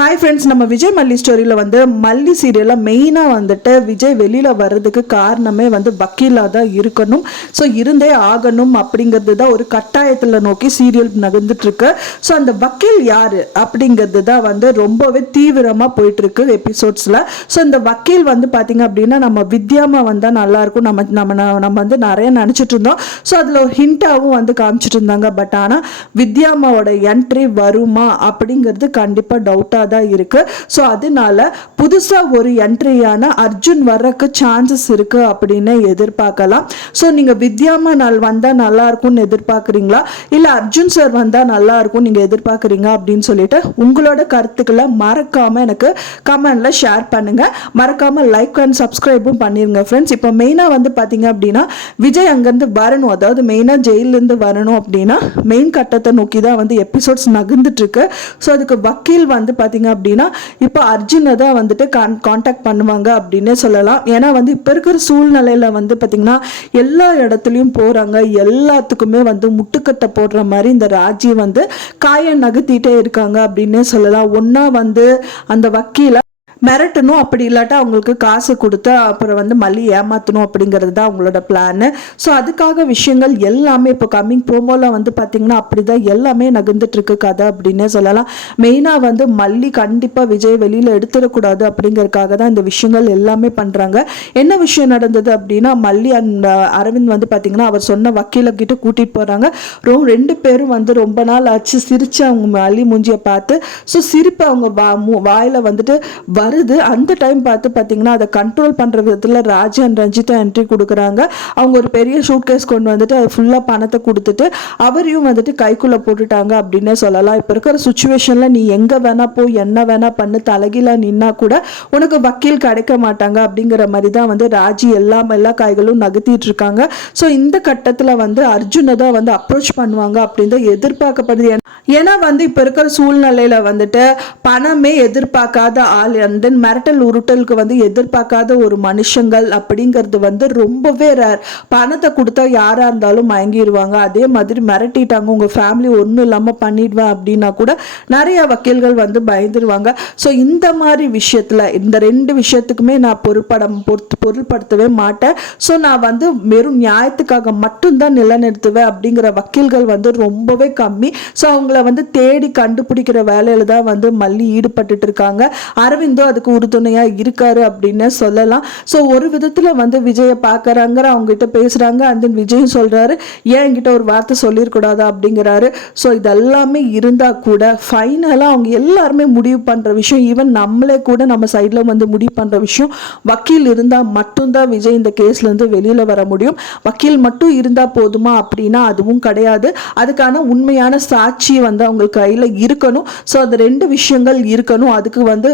Hi friends, நம்ம விஜய் மல்லி ஸ்டோரியில் வந்து மல்லி சீரியலில் மெயினாக வந்துட்டு விஜய் வெளியில் வர்றதுக்கு காரணமே வந்து வக்கீலாக தான் இருக்கணும். ஸோ இருந்தே ஆகணும் அப்படிங்கிறது தான் ஒரு கட்டாயத்தில் நோக்கி சீரியல் நகர்ந்துட்டுருக்கு. ஸோ அந்த வக்கீல் யார் அப்படிங்கிறது தான் வந்து ரொம்பவே தீவிரமாக போயிட்டுருக்கு எபிசோட்ஸில். ஸோ இந்த வக்கீல் வந்து பார்த்திங்க அப்படின்னா நம்ம வித்யாமா வந்தால் நல்லாயிருக்கும் நம்ம வந்து நிறைய நினச்சிட்டு இருந்தோம். ஸோ அதில் ஒரு ஹிண்டாகவும் வந்து காமிச்சிட்டு இருந்தாங்க. பட் ஆனால் வித்யாமாவோட என்ட்ரி வருமா அப்படிங்கிறது கண்டிப்பாக டவுட்டாக தான் இருக்கு. ஸோ அதனால புதுசாக ஒரு என்ட்ரியான அர்ஜுன் வர்றதுக்கு சான்சஸ் இருக்கு அப்படின்னு எதிர்பார்க்கலாம். ஸோ நீங்க வித்யாமா நாள் வந்தா நல்லா இருக்கும்னு எதிர்பார்க்குறீங்களா, இல்ல அர்ஜுன் சார் வந்தா நல்லா இருக்கும் நீங்க எதிர்பார்க்குறீங்க அப்படின்னு சொல்லிட்டு உங்களோட கருத்துக்களை மறக்காம எனக்கு கமெண்ட்ல ஷேர் பண்ணுங்க. மறக்காம லைக் அண்ட் சப்ஸ்கிரைபும் பண்ணிருங்க ஃப்ரெண்ட்ஸ். இப்போ மெயினா வந்து பாத்தீங்க அப்படின்னா விஜய் அங்கிருந்து வரணும், அதாவது மெயினா ஜெயிலிருந்து வரணும் அப்படின்னா மெயின் கட்டத்தை நோக்கி தான் வந்து எபிசோட்ஸ் நகர்ந்துட்டு இருக்கு. ஸோ அதுக்கு வக்கீல் வந்து பாத்தீங்க அப்படின்னா இப்போ அர்ஜுனை தான் வந்துட்டு கான்டாக்ட் பண்ணுவாங்க அப்படின்னே சொல்லலாம். ஏன்னா வந்து இப்போ இருக்கிற சூழ்நிலையில வந்து பாத்தீங்கன்னா எல்லா இடத்துலையும் போறாங்க, எல்லாத்துக்குமே வந்து முட்டுக்கட்டை போடுற மாதிரி இந்த ராஜி வந்து காய நகர்த்திட்டே இருக்காங்க அப்படின்னே சொல்லலாம். ஒன்னா வந்து அந்த வக்கீல மிரட்டணும், அப்படி இல்லாட்டா அவங்களுக்கு காசு கொடுத்து அப்புறம் வந்து மல்லி ஏமாற்றணும் அப்படிங்கிறது தான் அவங்களோட பிளான். ஸோ அதுக்காக விஷயங்கள் எல்லாமே இப்போ கம்மிங் ப்ரோமோவில் வந்து பார்த்தீங்கன்னா அப்படி தான் எல்லாமே நகர்ந்துட்டு இருக்கு கதை அப்படின்னே சொல்லலாம். மெயினாக வந்து மல்லி கண்டிப்பாக விஜய் வெளியில் எடுத்துடக்கூடாது அப்படிங்கிறதுக்காக தான் இந்த விஷயங்கள் எல்லாமே பண்ணுறாங்க. என்ன விஷயம் நடந்தது அப்படின்னா மல்லி அண்ட் அரவிந்த் வந்து பார்த்தீங்கன்னா அவர் சொன்ன வக்கீல கிட்ட கூட்டிகிட்டு போகிறாங்க. ரெண்டு பேரும் வந்து ரொம்ப நாள் ஆச்சு சிரிச்சு அவங்க மல்லி மூஞ்சியை பார்த்து ஸோ சிரிப்பு அவங்க வாயில் வந்துட்டு வருது. அந்த டைம் பார்த்து பார்த்தீங்கன்னா அதை கண்ட்ரோல் பண்ணுற விதத்தில் ராஜா அண்ட் ரஞ்சிதா என்ட்ரி கொடுக்குறாங்க. அவங்க ஒரு பெரிய ஷூட் கேஸ் கொண்டு வந்துட்டு அது ஃபுல்லாக பணத்தை கொடுத்துட்டு அவரையும் வந்துட்டு கைக்குள்ளே போட்டுட்டாங்க அப்படின்னே சொல்லலாம். இப்போ இருக்கிற சுச்சுவேஷனில் நீ எங்கே வேணா போய் என்ன வேணா பண்ணு, தலைகீழ நின்னா கூட உனக்கு வக்கீல் கிடைக்க மாட்டாங்க அப்படிங்கிற மாதிரி தான் வந்து ராஜி எல்லா காய்களும் நகர்த்திட்டு இருக்காங்க. ஸோ இந்த கட்டத்தில் வந்து அர்ஜுனை தான் வந்து அப்ரோச் பண்ணுவாங்க அப்படின்னு தான் எதிர்பார்க்கப்படுது. ஏன்னா வந்து இப்போ இருக்கிற சூழ்நிலையில வந்துட்டு பணமே எதிர்பார்க்காத ஆள், தென் மிரட்டல் உருட்டலுக்கு வந்து எதிர்பார்க்காத ஒரு மனுஷங்கள் அப்படிங்கிறது வந்து ரொம்பவே ரேர். பணத்தை கொடுத்தா யாரா இருந்தாலும் மயங்கிடுவாங்க. அதே மாதிரி மிரட்டிட்டாங்க உங்க ஃபேமிலி ஒன்றும் இல்லாமல் பண்ணிடுவேன் அப்படின்னா கூட நிறைய வக்கீல்கள் வந்து பயந்துருவாங்க. ஸோ இந்த மாதிரி விஷயத்துல இந்த ரெண்டு விஷயத்துக்குமே நான் பொருள்படுத்தவே மாட்டேன். ஸோ நான் வந்து வெறும் நியாயத்துக்காக மட்டும்தான் நிலைநிறுத்துவேன் அப்படிங்கிற வக்கீல்கள் வந்து ரொம்பவே கம்மி. ஸோ அவங்கள வந்து தேடி கண்டுபிடிக்கிற வேலையில தான் வந்து மல்லி ஈடுபட்டு இருக்காங்க. அரவிந்தோ அதுக்கு உறுதுணையா இருக்காரு அப்படின்னு சொல்லலாம். ஸோ ஒரு விதத்துல வந்து விஜயை பார்க்கறாங்க, அவங்க கிட்ட பேசுறாங்க. அந்த விஜயும் சொல்றாரு ஏன் என்கிட்ட ஒரு வார்த்தை சொல்லிடக்கூடாதா அப்படிங்கிறாரு. ஸோ இதெல்லாமே இருந்தா கூட ஃபைனலா அவங்க எல்லாருமே முடிவு பண்ற விஷயம், ஈவன் நம்மளே கூட நம்ம சைட்ல வந்து முடிவு பண்ற விஷயம் வக்கீல் இருந்தா மட்டும்தான் விஜய் இந்த கேஸ்ல இருந்து வெளியில வர முடியும். வக்கீல் மட்டும் இருந்தா போதுமா அப்படின்னா அதுவும் கிடையாது. அதுக்கான உண்மையான சாட்சி வந்து அவங்க கையில இருக்கணும். ஸோ அது ரெண்டு விஷயங்கள் இருக்கணும். அதுக்கு வந்து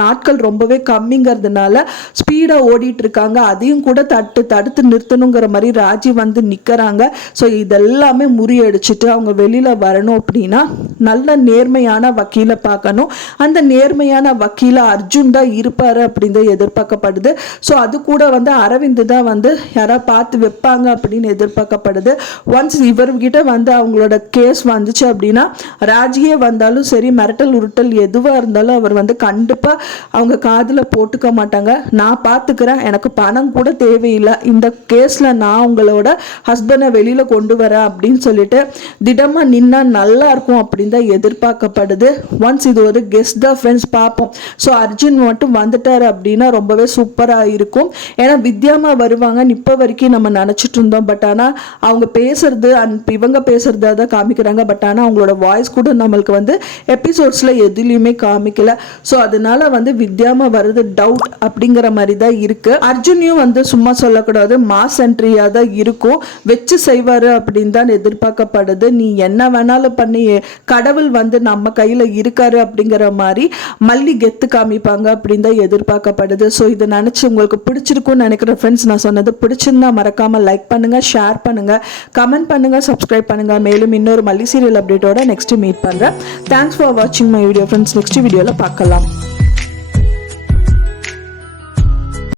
நாட்கள் ரொம்பவே கம்மிங்கிறதுனால ஸ்பீடா ஓடிட்டு இருக்காங்க. அதையும் கூட தடுத்து நிறுத்தணுங்கிற மாதிரி ராஜி வந்து நிக்கிறாங்க. ஸோ இதெல்லாமே முறியடிச்சுட்டு அவங்க வெளியில வரணும் அப்படின்னா நல்ல நேர்மையான வக்கீலை பார்க்கணும். அந்த நேர்மையான வக்கீல அர்ஜுன் தான் இருப்பாரு அப்படின்னு தான் எதிர்பார்க்கப்படுது. ஸோ அது கூட வந்து அரவிந்த் தான் வந்து யாராவது பார்த்து வைப்பாங்க அப்படின்னு எதிர்பார்க்கப்படுது. ஒன்ஸ் இவர்கிட்ட வந்து அவங்களோட கேஸ் வந்துச்சு அப்படின்னா ராஜியே வந்தாலும் சரி, மிரட்டல் உருட்டல் எதுவாக இருந்தாலும் அவர் வந்து கண்டிப்பாக அவங்க காதில் போட்டுக்க மாட்டாங்க. நான் பார்த்துக்கிறேன், எனக்கு பணம் கூட தேவையில்லை, இந்த கேஸில் நான் உங்களோட ஹஸ்பண்டை வெளியில் கொண்டு வரேன் அப்படின்னு சொல்லிட்டு திடமாக நின்னா நல்லா இருக்கும் அப்படின்னு தான் எதிர்பார்க்கப்படுது. ஒன்ஸ் இது ஒரு கெஸ்ட் தான் ஃப்ரெண்ட்ஸ், பார்ப்போம். ஸோ அர்ஜுன் மட்டும் வந்துட்டார் அப்படின்னா ரொம்பவே சூப்பராக இருக்கும். ஏன்னா வித்யாமா வருவாங்கன்னு இப்போ வரைக்கும் நம்ம நினச்சிட்டு இருந்தோம். பட் ஆனால் அவங்க பேசுறது இவங்க பேசுறதா தான் காமிக்கிறாங்க. பட் ஆனால் அவங்களோட வாய்ஸ் கூட நம்மளுக்கு வந்து எபிசோட்ஸில் எதுலையுமே காமிக்கல. ஸோ அதனால வந்து வித்யாமா வருது டவுட் அப்படிங்கிற மாதிரி தான் இருக்கு. அர்ஜுனையும் வந்து சும்மா சொல்லக்கூடாது, மாஸ் என்ட்ரியா தான் இருக்கும், வச்சு செய்வாரு அப்படின்னு தான் எதிர்பார்க்கப்படுது. நீ என்ன வேணாலும் பண்ணி கடவுள் வந்து நம்ம கையில இருக்காரு அப்படிங்கிற மாதிரி மல்லி கெத்து காமிப்பாங்க அப்படின்னு தான் எதிர்பார்க்கப்படுது. ஸோ இதை நினைச்சு உங்களுக்கு பிடிச்சிருக்கும்னு நினைக்கிற ஃப்ரெண்ட்ஸ், நான் சொன்னது பிடிச்சிருந்தா மறக்காம லைக் பண்ணுங்க, ஷேர் பண்ணுங்க, கமெண்ட் பண்ணுங்க, சப்ஸ்கிரைப் பண்ணுங்க. மேலும் இன்னொரு மல்லி சீரியல் அப்டேட்டோட நெக்ஸ்ட் மீட் பண்றேன். தேங்க்ஸ் ஃபார் வாட்சிங் மை வீடியோ ஃப்ரெண்ட்ஸ். நெக்ஸ்ட் வீடியோல பார்க்கலாம்.